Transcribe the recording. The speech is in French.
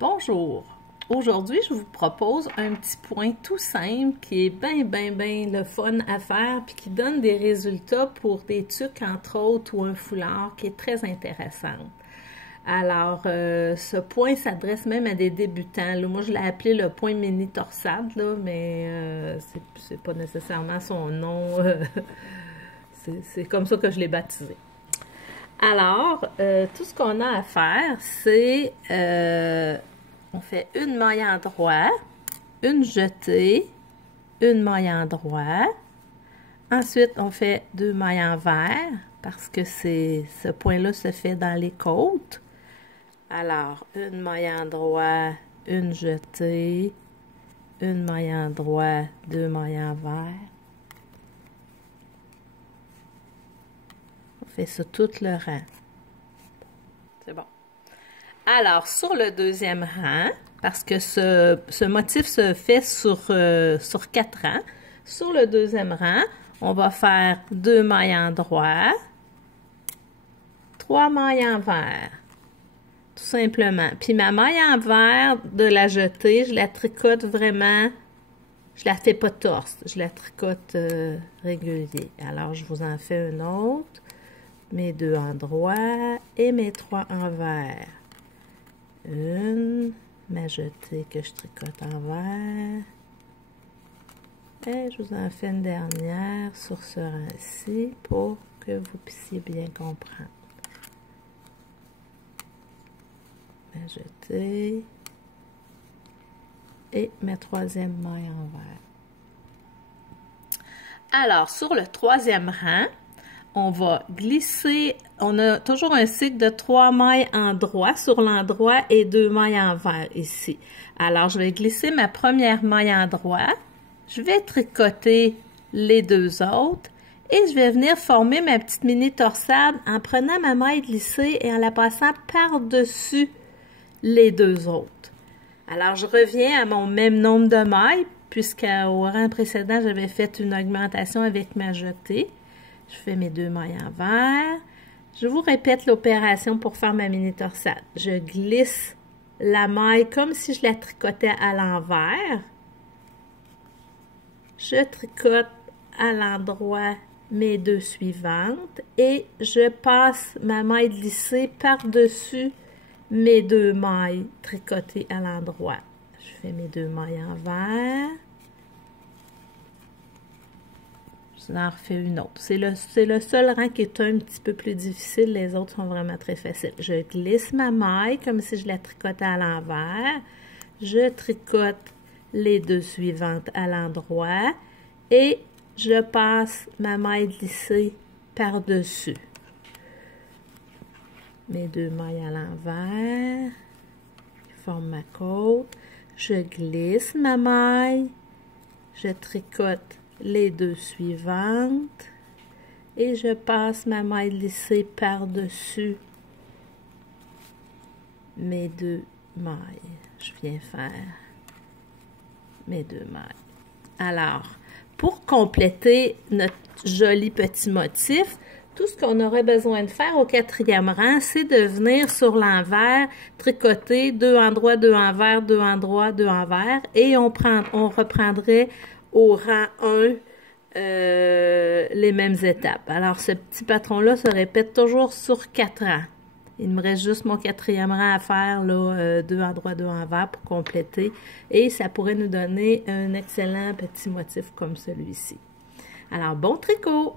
Bonjour! Aujourd'hui, je vous propose un petit point tout simple qui est bien le fun à faire puis qui donne des résultats pour des tuques entre autres ou un foulard qui est très intéressant. Alors, ce point s'adresse même à des débutants. Là, moi, je l'ai appelé le point mini torsade, là, mais c'est pas nécessairement son nom. C'est comme ça que je l'ai baptisé. Alors, tout ce qu'on a à faire, c'est on fait une maille en droit, une jetée, une maille en droit. Ensuite, on fait deux mailles envers parce que ce point-là se fait dans les côtes. Alors, une maille en droit, une jetée, une maille en droit, deux mailles envers. On fait ça tout le rang. C'est bon. Alors, sur le deuxième rang, parce que ce motif se fait sur 4 rangs, sur le deuxième rang, on va faire deux mailles en droit, trois mailles envers, tout simplement. Puis ma maille envers de la jetée, je la tricote vraiment, je la fais pas torse, je la tricote régulier. Alors, je vous en fais une autre, mes deux en droit et mes trois envers. Une, ma jetée que je tricote envers. Et je vous en fais une dernière sur ce rang-ci pour que vous puissiez bien comprendre. Ma jetée et ma troisième maille envers. Alors, sur le troisième rang, on va glisser, on a toujours un cycle de 3 mailles en droit sur l'endroit et 2 mailles envers ici. Alors, je vais glisser ma première maille en droit, je vais tricoter les deux autres et je vais venir former ma petite mini torsade en prenant ma maille glissée et en la passant par-dessus les deux autres. Alors, je reviens à mon même nombre de mailles puisqu'au rang précédent, j'avais fait une augmentation avec ma jetée. Je fais mes deux mailles envers. Je vous répète l'opération pour faire ma mini torsade. Je glisse la maille comme si je la tricotais à l'envers. Je tricote à l'endroit mes deux suivantes et je passe ma maille glissée par-dessus mes deux mailles tricotées à l'endroit. Je fais mes deux mailles envers. Je en refais une autre. C'est le seul rang qui est un petit peu plus difficile. Les autres sont vraiment très faciles. Je glisse ma maille comme si je la tricotais à l'envers. Je tricote les deux suivantes à l'endroit et je passe ma maille glissée par-dessus. Mes deux mailles à l'envers qui forment ma côte. Je glisse ma maille. Je tricote les deux suivantes et je passe ma maille glissée par-dessus mes deux mailles. Je viens faire mes deux mailles. Alors, pour compléter notre joli petit motif, tout ce qu'on aurait besoin de faire au quatrième rang, c'est de venir sur l'envers, tricoter deux en droit, deux envers, deux en droit, deux envers et on reprendrait au rang 1 les mêmes étapes. Alors, ce petit patron-là se répète toujours sur 4 rangs. Il me reste juste mon quatrième rang à faire, là, deux en droit, deux envers pour compléter. Et ça pourrait nous donner un excellent petit motif comme celui-ci. Alors, bon tricot!